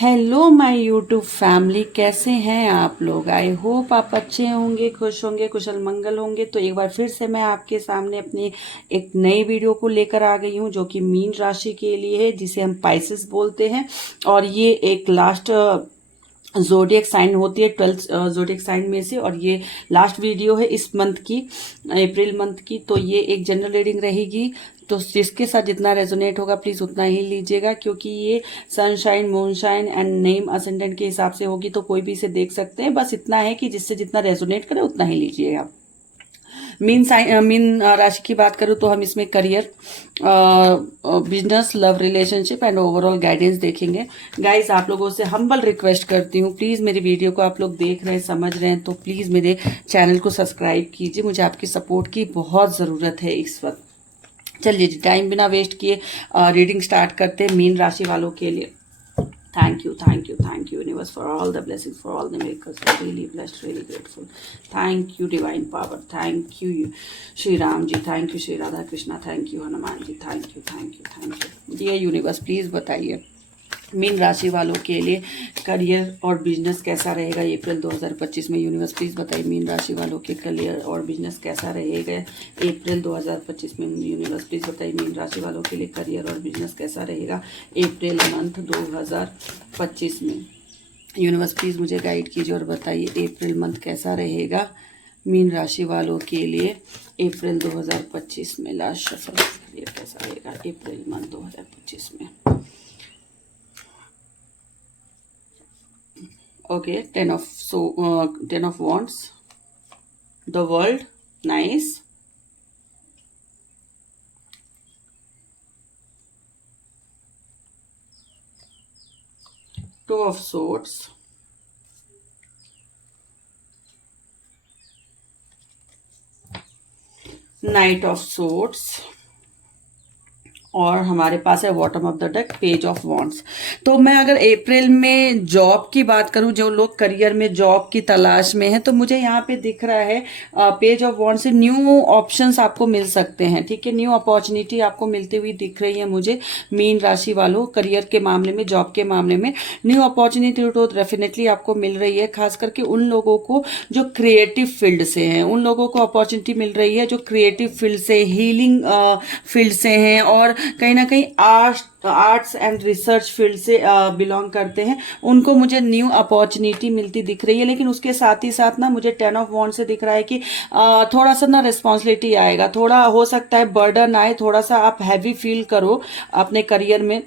Hello my YouTube family, कैसे हैं आप लोग। आई होप आप अच्छे होंगे, खुश होंगे, कुशल मंगल होंगे। तो एक बार फिर से मैं आपके सामने अपनी एक नई वीडियो को लेकर आ गई हूँ, जो कि मीन राशि के लिए है, जिसे हम पाइसेस बोलते हैं। और ये एक लास्ट जोडियक साइन होती है 12 जोडियक साइन में से, और ये लास्ट वीडियो है इस मंथ की, अप्रैल मंथ की। तो ये एक जनरल रीडिंग रहेगी, तो जिसके साथ जितना रेजोनेट होगा प्लीज़ उतना ही लीजिएगा, क्योंकि ये sunshine, moonshine and name ascendant के हिसाब से होगी, तो कोई भी इसे देख सकते हैं। बस इतना है कि जिससे जितना रेजोनेट करे उतना ही लीजिएगा। मीन राशि की बात करूँ तो हम इसमें career, business, love, relationship and overall guidance देखेंगे। गाइस, आप लोगों से हम्बल रिक्वेस्ट करती हूँ, प्लीज़ मेरी वीडियो को आप लोग देख रहे हैं, समझ रहे हैं, तो प्लीज़ मेरे चैनल को सब्सक्राइब कीजिए। मुझे आपकी सपोर्ट की बहुत ज़रूरत है इस वक्त। चलिए जी, टाइम बिना वेस्ट किए रीडिंग स्टार्ट करते हैं मीन राशि वालों के लिए। Thank you, thank you, thank you, universe, for all the blessings, for all the miracles. I'm really blessed, really grateful. Thank you, divine power. Thank you, Shri Ram ji. Thank you, Shri Radha Krishna. Thank you, Hanuman ji. Thank you, thank you, thank you. Dear universe, please बताइए mean राशि वालों के लिए career और business कैसा रहेगा अप्रैल 2025 में। Universe please बताइए मीन राशि वालों के करियर और बिजनेस कैसा रहेगा अप्रैल 2025 में। यूनिवर्स प्लीज़ बताइए मीन राशि वालों के लिए करियर और बिजनेस कैसा रहेगा अप्रैल मंथ 2025 में। यूनिवर्स प्लीज़ मुझे गाइड कीजिए और बताइए अप्रैल मंथ कैसा रहेगा मीन राशि वालों के लिए अप्रैल 2025 में। लास्ट शफल करियर कैसा रहेगा अप्रैल मंथ 2025 में। Okay, 10 of wands, the world, nice. Two of swords, knight of swords, और हमारे पास है bottom of the deck page of wands. तो मैं अगर अप्रैल में जॉब की बात करूं, जो लोग करियर में जॉब की तलाश में हैं, तो मुझे यहाँ पे दिख रहा है पेज ऑफ वॉन्ड्स से न्यू ऑप्शंस आपको मिल सकते हैं। ठीक है, न्यू अपॉर्चुनिटी आपको मिलती हुई दिख रही है मुझे मीन राशि वालों। करियर के मामले में, जॉब के मामले में न्यू अपॉर्चुनिटी तो डेफिनेटली आपको मिल रही है। खास करके उन लोगों को जो क्रिएटिव फील्ड से हैं, उन लोगों को अपॉर्चुनिटी मिल रही है जो क्रिएटिव फील्ड से, हीलिंग फील्ड से हैं, और कहीं ना कहीं आर्ट्स एंड रिसर्च फील्ड से बिलोंग करते हैं। उनको मुझे न्यू अपॉर्चुनिटी मिलती दिख रही है। लेकिन उसके साथ ही साथ ना मुझे 10 ऑफ वॉन्ड से दिख रहा है कि थोड़ा सा ना रिस्पॉन्सिबिलिटी आएगा, थोड़ा हो सकता है बर्डन आए, थोड़ा सा आप हैवी फील करो अपने करियर में।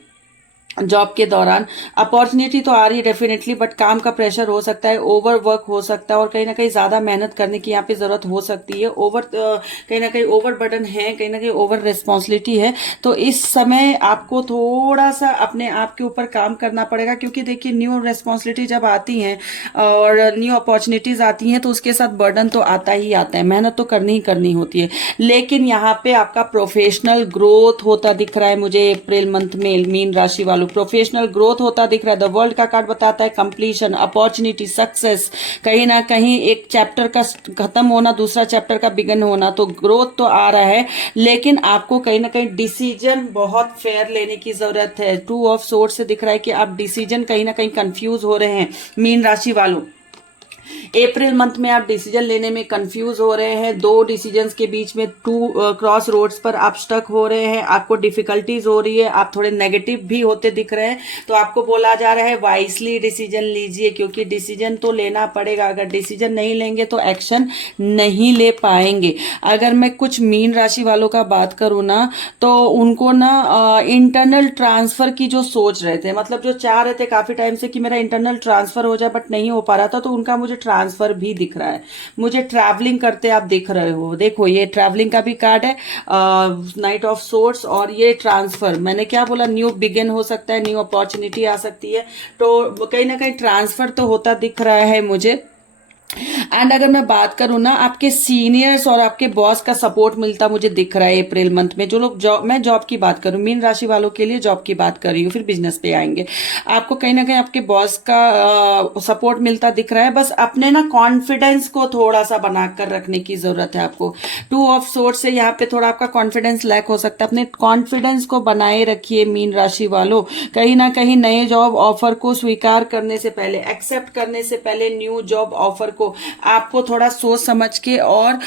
जॉब के दौरान अपॉर्चुनिटी तो आ रही है डेफिनेटली, बट काम का प्रेशर हो सकता है, ओवर वर्क हो सकता है, और कहीं ना कहीं ज्यादा मेहनत करने की यहाँ पे जरूरत हो सकती है। कहीं ना कहीं ओवर बर्डन है, कहीं ना कहीं ओवर रिस्पॉन्सिबिलिटी है। तो इस समय आपको थोड़ा सा अपने आप के ऊपर काम करना पड़ेगा, क्योंकि देखिए न्यू रिस्पॉन्सिबिलिटी जब आती हैं और न्यू अपॉर्चुनिटीज आती हैं, तो उसके साथ बर्डन तो आता ही आता है, मेहनत तो करनी ही करनी होती है। लेकिन यहाँ पे आपका प्रोफेशनल ग्रोथ होता दिख रहा है मुझे अप्रैल मंथ में मीन राशि वालों। प्रोफेशनल ग्रोथ होता दिख रहा है। द वर्ल्ड का कार्ड बताता है कंप्लीशन, अपॉर्चुनिटी, सक्सेस। कहीं ना कहीं एक चैप्टर का खत्म होना, दूसरा चैप्टर का बिगन होना। तो ग्रोथ तो आ रहा है, लेकिन आपको कहीं ना कहीं डिसीजन बहुत फेयर लेने की जरूरत है। 2 ऑफ सोर्ड से दिख रहा है कि आप डिसीजन कहीं ना कहीं कंफ्यूज हो रहे हैं मीन राशि वालों। अप्रैल मंथ में आप डिसीजन लेने में कंफ्यूज हो रहे हैं, दो डिसीजंस के बीच में, टू क्रॉस रोड्स पर आप स्टक हो रहे हैं, आपको डिफिकल्टीज हो रही है, आप थोड़े नेगेटिव भी होते दिख रहे हैं। तो आपको बोला जा रहा है वाइसली डिसीजन लीजिए, क्योंकि डिसीजन तो लेना पड़ेगा। अगर डिसीजन नहीं लेंगे तो एक्शन नहीं ले पाएंगे। अगर मैं कुछ मीन राशि वालों का बात करूं ना, तो उनको ना इंटरनल ट्रांसफर की जो सोच रहे थे, मतलब जो चाह रहे थे काफी टाइम से कि मेरा इंटरनल ट्रांसफर हो जाए, बट नहीं हो पा रहा था, तो उनका मुझे ट्रांसफर भी दिख रहा है। मुझे ट्रैवलिंग करते आप दिख रहे हो, देखो ये ट्रैवलिंग का भी कार्ड है, नाइट ऑफ सोर्ड्स, और ये ट्रांसफर, मैंने क्या बोला, न्यू बिगिन हो सकता है, न्यू अपॉर्चुनिटी आ सकती है। तो कहीं ना कहीं ट्रांसफर तो होता दिख रहा है मुझे। एंड अगर मैं बात करूँ ना, आपके सीनियर्स और आपके बॉस का सपोर्ट मिलता मुझे दिख रहा है अप्रैल मंथ में। जो लोग जॉब, मैं जॉब की बात करूँ, मीन राशि वालों के लिए जॉब की बात कर रही हूँ, फिर बिजनेस पे आएंगे। आपको कहीं ना कहीं आपके बॉस का सपोर्ट मिलता दिख रहा है। बस अपने ना कॉन्फिडेंस को थोड़ा सा बनाकर रखने की जरूरत है आपको। टू ऑफ सोर्स से यहाँ पे थोड़ा आपका कॉन्फिडेंस लैक हो सकता है। अपने कॉन्फिडेंस को बनाए रखिए मीन राशि वालों। कहीं ना कहीं नए जॉब ऑफर को स्वीकार करने से पहले, एक्सेप्ट करने से पहले न्यू जॉब ऑफर को आपको थोड़ा सोच समझ के और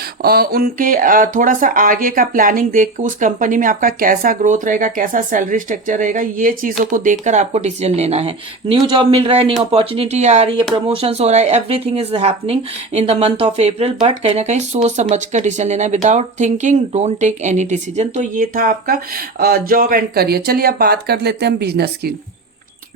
उनके थोड़ा सा आगे का प्लानिंग देख के, उस कंपनी में आपका कैसा ग्रोथ रहेगा, कैसा सैलरी स्ट्रक्चर रहेगा, ये चीजों को देखकर आपको डिसीजन लेना है। न्यू जॉब मिल रहा है, न्यू अपॉर्चुनिटी आ रही है, प्रमोशन हो रहा है, everything is happening in the month of April, but कहीं ना कहीं सोच समझ कर डिसीजन लेना है। Without thinking don't take any decision. तो ये था आपका जॉब एंड करियर। चलिए अब बात कर लेते हैं हम बिजनेस की।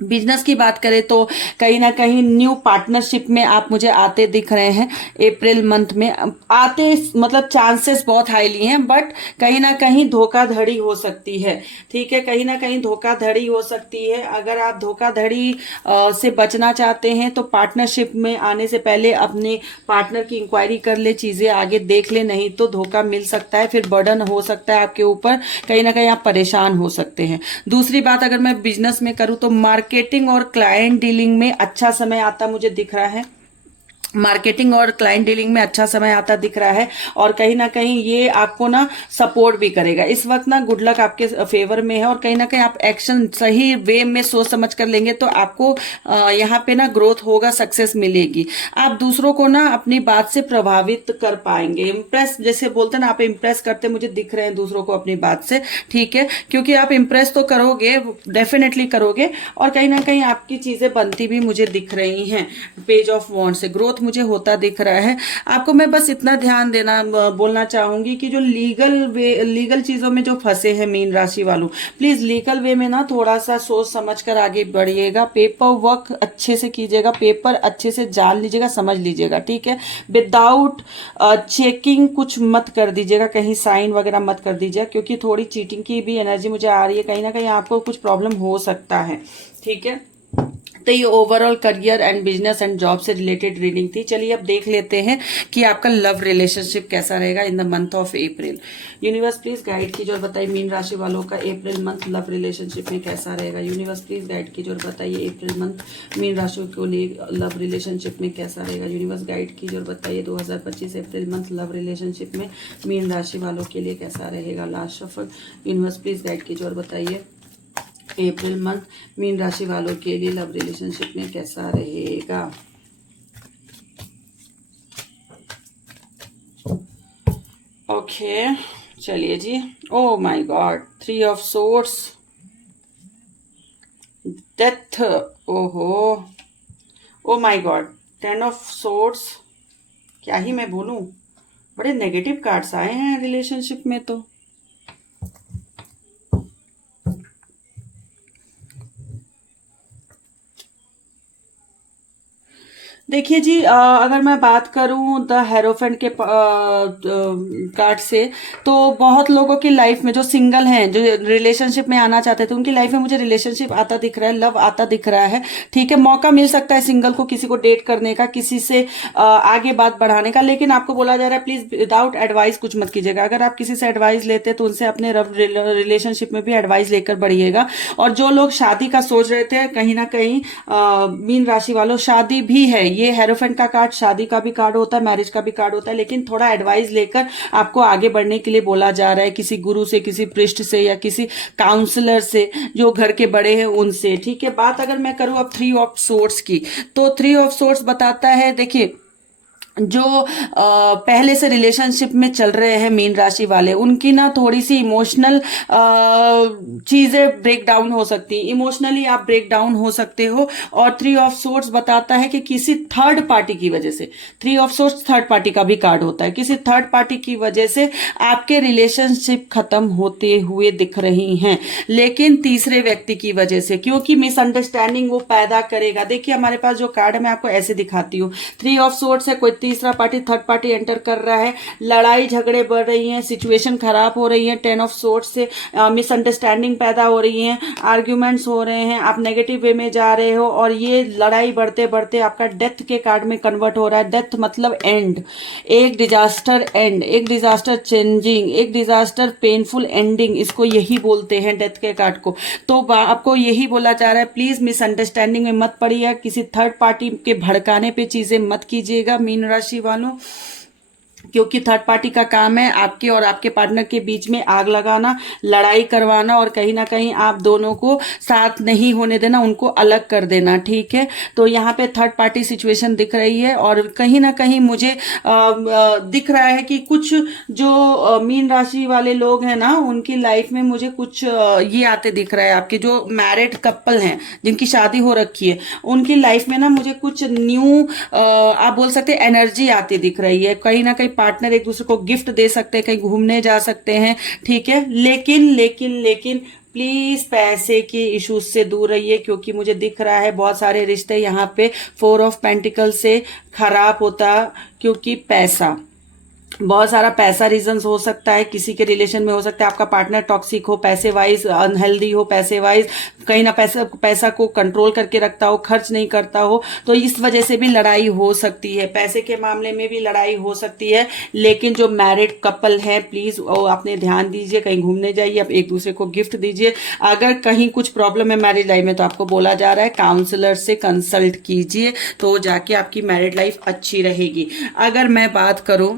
बिजनेस की बात करें तो कहीं ना कहीं न्यू पार्टनरशिप में आप मुझे आते दिख रहे हैं अप्रैल मंथ में। आते मतलब चांसेस बहुत हाईली हैं, बट कहीं ना कहीं धोखाधड़ी हो सकती है। ठीक है, कहीं ना कहीं धोखाधड़ी हो सकती है। अगर आप धोखाधड़ी से बचना चाहते हैं तो पार्टनरशिप में आने से पहले अपने पार्टनर की इंक्वायरी कर ले, चीजें आगे देख ले, नहीं तो धोखा मिल सकता है, फिर बर्डन हो सकता है आपके ऊपर, कहीं ना कहीं आप परेशान हो सकते हैं। दूसरी बात अगर मैं बिजनेस में करूं तो मार्केटिंग और क्लाइंट डीलिंग में अच्छा समय आता मुझे दिख रहा है। मार्केटिंग और क्लाइंट डीलिंग में अच्छा समय आता दिख रहा है, और कहीं ना कहीं ये आपको ना सपोर्ट भी करेगा। इस वक्त ना गुड लक आपके फेवर में है, और कहीं ना कहीं आप एक्शन सही वे में सोच समझ कर लेंगे तो आपको यहाँ पे ना ग्रोथ होगा, सक्सेस मिलेगी। आप दूसरों को ना अपनी बात से प्रभावित कर पाएंगे। इम्प्रेस जैसे बोलते हैं ना, आप इम्प्रेस करते मुझे दिख रहे हैं दूसरों को अपनी बात से। ठीक है, क्योंकि आप इम्प्रेस तो करोगे, डेफिनेटली करोगे, और कहीं ना कहीं आपकी चीजें बनती भी मुझे दिख रही हैं। पेज ऑफ वॉन्ड से ग्रोथ मुझे होता दिख रहा है। आपको मैं बस इतना ध्यान देना बोलना चाहूंगी कि जो लीगल चीजों में जो फंसे हैं मीन राशि वालों, प्लीज लीगल वे में ना थोड़ा सा सोच समझ कर आगे बढ़िएगा। पेपर वर्क अच्छे से कीजिएगा, पेपर अच्छे से जान लीजिएगा, समझ लीजिएगा। ठीक है, विदाउट चेकिंग कुछ मत कर दीजिएगा, कहीं साइन वगैरह मत कर दीजिएगा, क्योंकि थोड़ी चीटिंग की भी एनर्जी मुझे आ रही है। कहीं ना कहीं आपको कुछ प्रॉब्लम हो सकता है। ठीक है, तो ये overall career and business and job से रिलेटेड रीडिंग थी। चलिए अब देख लेते हैं कि आपका लव रिलेशनशिप कैसा रहेगा इन the month of April. Universe please guide कीजिए और बताइए मीन राशि वालों का अप्रैल मंथ लव रिलेशनशिप में कैसा रहेगा। यूनिवर्स प्लीज गाइड कीजिए और बताइए अप्रैल मंथ मीन राशि को लिए लव रिलेशनशिप में कैसा रहेगा। यूनिवर्स गाइड कीजिए और बताइए 2025 अप्रैल मंथ लव रिलेशनशिप में मीन राशि वालों के लिए कैसा रहेगा। Last shuffle. Universe please guide कीजिए और बताइए अप्रैल मंथ मीन राशि वालों के लिए लव रिलेशनशिप में कैसा रहेगा। ओके, चलिए जी। Oh my God, 3 of swords, death, ओहो, oh my God, 10 of swords. क्या ही मैं बोलूं, बड़े नेगेटिव कार्ड्स आए हैं रिलेशनशिप में। तो देखिए जी, अगर मैं बात करूं द हेरोफेंट के कार्ड से, तो बहुत लोगों की लाइफ में जो सिंगल हैं, जो रिलेशनशिप में आना चाहते थे, उनकी लाइफ में मुझे रिलेशनशिप आता दिख रहा है, लव आता दिख रहा है। ठीक है, मौका मिल सकता है सिंगल को किसी को डेट करने का, किसी से आगे बात बढ़ाने का, लेकिन आपको बोला जा रहा है प्लीज विदाउट एडवाइस कुछ मत कीजिएगा। अगर आप किसी से एडवाइस लेते हैं तो उनसे अपने रिलेशनशिप में भी एडवाइस लेकर बढ़िएगा। और जो लोग शादी का सोच रहे थे, कहीं ना कहीं मीन राशि वालों शादी भी है, ये हेरोफेंट का कार्ड शादी का भी कार्ड होता है, मैरिज का भी कार्ड होता है, लेकिन थोड़ा एडवाइस लेकर आपको आगे बढ़ने के लिए बोला जा रहा है, किसी गुरु से, किसी पृष्ठ से, या किसी काउंसलर से जो घर के बड़े हैं उनसे। ठीक है, बात अगर मैं करूं अब 3 ऑफ सोर्ड्स की, तो 3 ऑफ सोर्ड्स बताता है, देखिए जो पहले से रिलेशनशिप में चल रहे हैं मीन राशि वाले, उनकी ना थोड़ी सी इमोशनल चीजें ब्रेक डाउन हो सकती हैं, इमोशनली आप ब्रेक डाउन हो सकते हो। और 3 ऑफ सोर्ड्स बताता है कि किसी थर्ड पार्टी की वजह से, 3 ऑफ सोर्ड्स थर्ड पार्टी का भी कार्ड होता है, किसी थर्ड पार्टी की वजह से आपके रिलेशनशिप खत्म होते हुए दिख रही हैं, लेकिन तीसरे व्यक्ति की वजह से, क्योंकि मिसअंडरस्टैंडिंग वो पैदा करेगा। देखिए हमारे पास जो कार्ड है मैं आपको ऐसे दिखाती हूँ, 3 ऑफ सोर्ड्स है, कोई तीसरा पार्टी, थर्ड पार्टी एंटर कर रहा है, लड़ाई झगड़े बढ़ रही हैं, सिचुएशन खराब हो रही है, 10 ऑफ सोर्ड से मिसअंडरस्टैंडिंग पैदा हो रही है, आर्ग्यूमेंट्स हो रहे हैं, आप नेगेटिव वे में जा रहे हो और ये लड़ाई बढ़ते बढ़ते आपका डेथ के कार्ड में कन्वर्ट हो रहा है। डेथ मतलब एंड, एक डिजास्टर एंड, एक डिजास्टर चेंजिंग, एक डिजास्टर पेनफुल एंडिंग, इसको यही बोलते हैं डेथ के कार्ड को। तो आपको यही बोला जा रहा है, प्लीज मिसअंडरस्टैंडिंग में मत पड़िए, किसी थर्ड पार्टी के भड़काने पे चीजें मत कीजिएगा मीन राशि वालों, क्योंकि थर्ड पार्टी का काम है आपके और आपके पार्टनर के बीच में आग लगाना, लड़ाई करवाना और कहीं ना कहीं आप दोनों को साथ नहीं होने देना, उनको अलग कर देना, ठीक है। तो यहाँ पे थर्ड पार्टी सिचुएशन दिख रही है और कहीं ना कहीं मुझे दिख रहा है कि कुछ जो मीन राशि वाले लोग हैं ना, उनकी लाइफ में मुझे कुछ ये आते दिख रहा है। आपके जो मैरिड कपल हैं जिनकी शादी हो रखी है, उनकी लाइफ में ना मुझे कुछ न्यू आप बोल सकते हैं एनर्जी आती दिख रही है। कहीं ना कहीं पार्टनर एक दूसरे को गिफ्ट दे सकते हैं, कहीं घूमने जा सकते हैं, ठीक है। लेकिन लेकिन लेकिन प्लीज पैसे के इश्यूज से दूर रहिए, क्योंकि मुझे दिख रहा है बहुत सारे रिश्ते यहाँ पे 4 ऑफ पेंटिकल से खराब होता, क्योंकि पैसा, बहुत सारा पैसा रीजंस हो सकता है, किसी के रिलेशन में हो सकता है आपका पार्टनर टॉक्सिक हो, पैसे वाइज अनहेल्दी हो, पैसे वाइज कहीं ना पैसा को कंट्रोल करके रखता हो, खर्च नहीं करता हो, तो इस वजह से भी लड़ाई हो सकती है, पैसे के मामले में भी लड़ाई हो सकती है। लेकिन जो मैरिड कपल है प्लीज अपने ध्यान दीजिए, कहीं घूमने जाइए, आप एक दूसरे को गिफ्ट दीजिए। अगर कहीं कुछ प्रॉब्लम है मैरिज लाइफ में तो आपको बोला जा रहा है काउंसलर से कंसल्ट कीजिए, तो जाके आपकी मैरिड लाइफ अच्छी रहेगी। अगर मैं बात करूं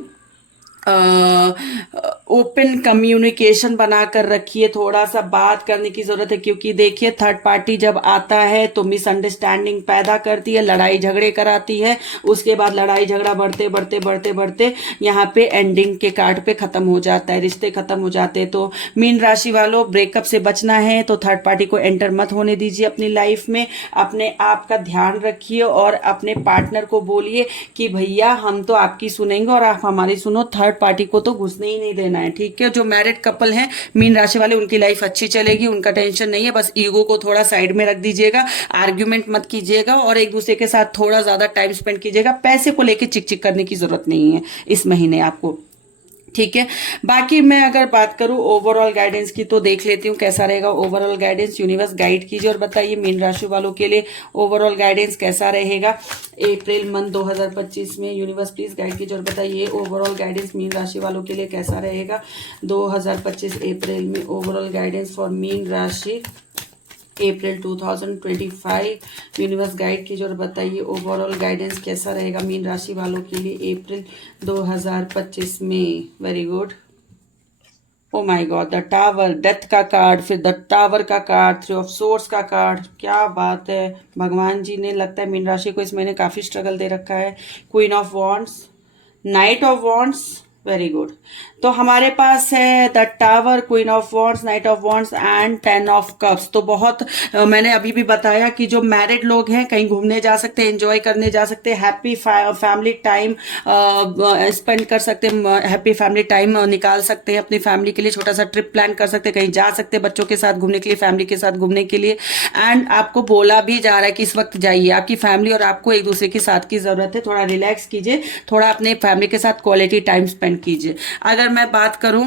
ओपन कम्युनिकेशन बनाकर रखिए, थोड़ा सा बात करने की जरूरत है, क्योंकि देखिए थर्ड पार्टी जब आता है तो मिसअंडरस्टैंडिंग पैदा करती है, लड़ाई झगड़े कराती है, उसके बाद लड़ाई झगड़ा बढ़ते बढ़ते बढ़ते बढ़ते यहाँ पे एंडिंग के कार्ड पे खत्म हो जाता है, रिश्ते खत्म हो जाते हैं। तो मीन राशि वालों ब्रेकअप से बचना है तो थर्ड पार्टी को एंटर मत होने दीजिए अपनी लाइफ में, अपने आप का ध्यान रखिए और अपने पार्टनर को बोलिए कि भैया हम तो आपकी सुनेंगे और आप हमारी सुनो, थर्ड पार्टी को तो घुसने ही नहीं देना है, ठीक है। जो मैरिड कपल हैं मीन राशि वाले, उनकी लाइफ अच्छी चलेगी, उनका टेंशन नहीं है, बस ईगो को थोड़ा साइड में रख दीजिएगा, आर्ग्यूमेंट मत कीजिएगा और एक दूसरे के साथ थोड़ा ज्यादा टाइम स्पेंड कीजिएगा। पैसे को लेके चिक चिक करने की जरूरत नहीं है इस महीने आपको, ठीक है। बाकी मैं अगर बात करूं ओवरऑल गाइडेंस की तो देख लेती हूँ कैसा रहेगा ओवरऑल गाइडेंस। यूनिवर्स गाइड कीजिए और बताइए मीन राशि वालों के लिए ओवरऑल गाइडेंस कैसा रहेगा अप्रैल मंथ 2025 में। यूनिवर्स प्लीज गाइड कीजिए और बताइए ओवरऑल गाइडेंस मीन राशि वालों के लिए कैसा रहेगा 2025 अप्रैल में। ओवरऑल गाइडेंस फॉर मीन राशि अप्रैल 2025। यूनिवर्स गाइड कीजिए और बताइए ओवरऑल गाइडेंस कैसा रहेगा मीन राशि वालों के लिए अप्रैल 2025 में। Very good. O my God, the tower, death का कार्ड, फिर द टावर का कार्ड, 3 ऑफ सोर्ड्स का कार्ड, क्या बात है। भगवान जी ने लगता है मीन राशि को इस महीने काफी स्ट्रगल दे रखा है। Queen of wands, night of wands, very good. तो हमारे पास है the tower, queen of wands, night of wands and 10 of cups. तो बहुत मैंने अभी भी बताया कि जो मैरिड लोग हैं कहीं घूमने जा सकते हैं, एंजॉय करने जा सकते हैं, हैप्पी फैमिली टाइम स्पेंड कर सकते हैं, हैप्पी फैमिली टाइम निकाल सकते हैं अपनी फैमिली के लिए, छोटा सा ट्रिप प्लान कर सकते हैं, कहीं जा सकते हैं बच्चों के साथ घूमने के लिए, फैमिली के साथ घूमने के लिए। एंड आपको बोला भी जा रहा है कि इस वक्त जाइए, आपकी फैमिली और आपको एक दूसरे के साथ की जरूरत है, थोड़ा रिलैक्स कीजिए, थोड़ा अपने फैमिली के साथ क्वालिटी टाइम स्पेंड कीजिए। अगर मैं बात करूं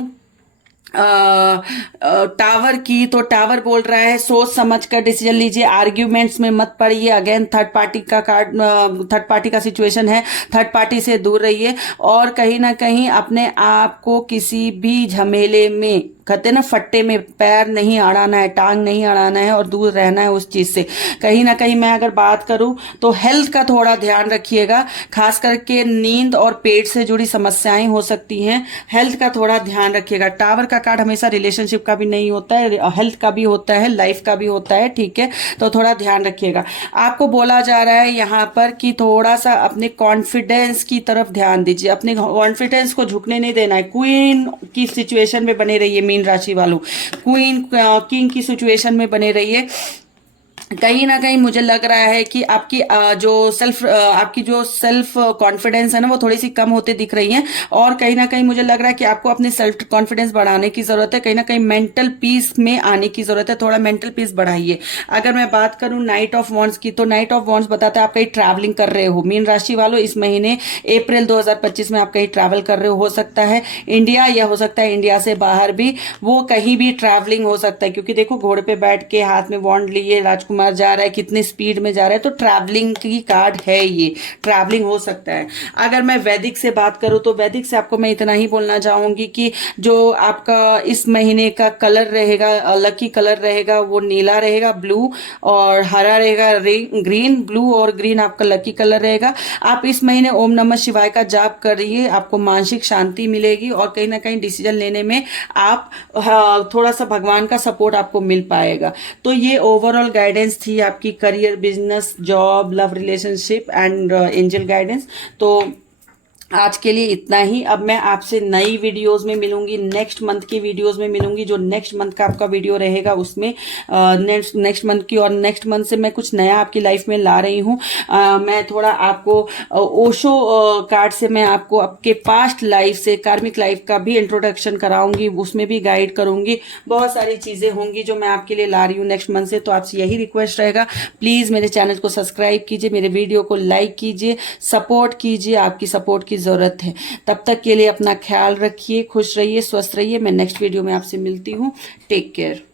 टावर की तो टावर बोल रहा है सोच समझ कर डिसीजन लीजिए, आर्ग्यूमेंट्स में मत पड़िए। अगेन थर्ड पार्टी का कार्ड, थर्ड पार्टी का सिचुएशन है, थर्ड पार्टी से दूर रहिए और कहीं ना कहीं अपने आप को किसी भी झमेले में, कहते ना फट्टे में पैर नहीं अड़ाना है, टांग नहीं अड़ाना है और दूर रहना है उस चीज से। कहीं ना कहीं मैं अगर बात करूं तो हेल्थ का थोड़ा ध्यान रखिएगा, खास करके नींद और पेट से जुड़ी समस्याएं हो सकती हैं, हेल्थ का थोड़ा ध्यान रखिएगा। टावर का कार्ड हमेशा रिलेशनशिप का भी नहीं होता है, हेल्थ का भी होता है, लाइफ का भी होता है, ठीक है। तो थोड़ा ध्यान रखिएगा। आपको बोला जा रहा है यहाँ पर कि थोड़ा सा अपने कॉन्फिडेंस की तरफ ध्यान दीजिए, अपने कॉन्फिडेंस को झुकने नहीं देना है। क्वीन की सिचुएशन में बने रहिए मीन राशि वालों, क्वीन किंग की सिचुएशन में बने रहिए। कहीं ना कहीं मुझे लग रहा है कि आपकी आपकी जो सेल्फ कॉन्फिडेंस है ना वो थोड़ी सी कम होते दिख रही है। और कहीं ना कहीं मुझे लग रहा है कि आपको अपनी सेल्फ कॉन्फिडेंस बढ़ाने की जरूरत है, कहीं ना कहीं मेंटल पीस में आने की जरूरत है, थोड़ा मेंटल पीस बढ़ाइए। अगर मैं बात करूं नाइट ऑफ वॉन्ड्स की, तो नाइट ऑफ वॉन्ड्स बताता है आप कहीं ट्रैवलिंग कर रहे हो। मीन राशि वालों, इस महीने अप्रैल 2025 में आप कहीं ट्रैवल कर रहे हो सकता है इंडिया, या हो सकता है इंडिया से बाहर भी, वो कहीं भी ट्रैवलिंग हो सकता है। क्योंकि देखो घोड़े पे बैठ के हाथ में वॉन्ड लिए राजकुमार जा रहा है, कितनी स्पीड में जा रहा है, तो ट्रैवलिंग की कार्ड है ये, ट्रैवलिंग हो सकता है। अगर मैं वैदिक से बात करूं तो वैदिक से आपको मैं इतना ही बोलना चाहूंगी कि जो आपका इस महीने का कलर रहेगा, लकी कलर रहेगा, वो नीला रहेगा, ब्लू और हरा रहेगा, ग्रीन, ब्लू और ग्रीन आपका लकी कलर रहेगा। आप इस महीने ओम नमः शिवाय का जाप करिए, आपको मानसिक शांति मिलेगी और कहीं ना कहीं डिसीजन लेने में आप थोड़ा सा भगवान का सपोर्ट आपको मिल पाएगा। तो ये ओवरऑल गाइडेंस थी आपकी career, business, job, love relationship and angel guidance. तो आज के लिए इतना ही। अब मैं आपसे नई वीडियोस में मिलूंगी, नेक्स्ट मंथ की वीडियोस में मिलूंगी। जो नेक्स्ट मंथ का आपका वीडियो रहेगा उसमें नेक्स्ट मंथ की, और नेक्स्ट मंथ से मैं कुछ नया आपकी लाइफ में ला रही हूँ। मैं थोड़ा आपको ओशो कार्ड से मैं आपको आपके पास्ट लाइफ से, कार्मिक लाइफ का भी इंट्रोडक्शन कराऊंगी, उसमें भी गाइड करूंगी। बहुत सारी चीजें होंगी जो मैं आपके लिए ला रही हूँ नेक्स्ट मंथ से। तो आपसे यही रिक्वेस्ट रहेगा, प्लीज मेरे चैनल को सब्सक्राइब कीजिए, मेरे वीडियो को लाइक कीजिए, सपोर्ट कीजिए, आपकी सपोर्ट की जरूरत है। तब तक के लिए अपना ख्याल रखिए, खुश रहिए, स्वस्थ रहिए। मैं नेक्स्ट वीडियो में आपसे मिलती हूँ। Take care.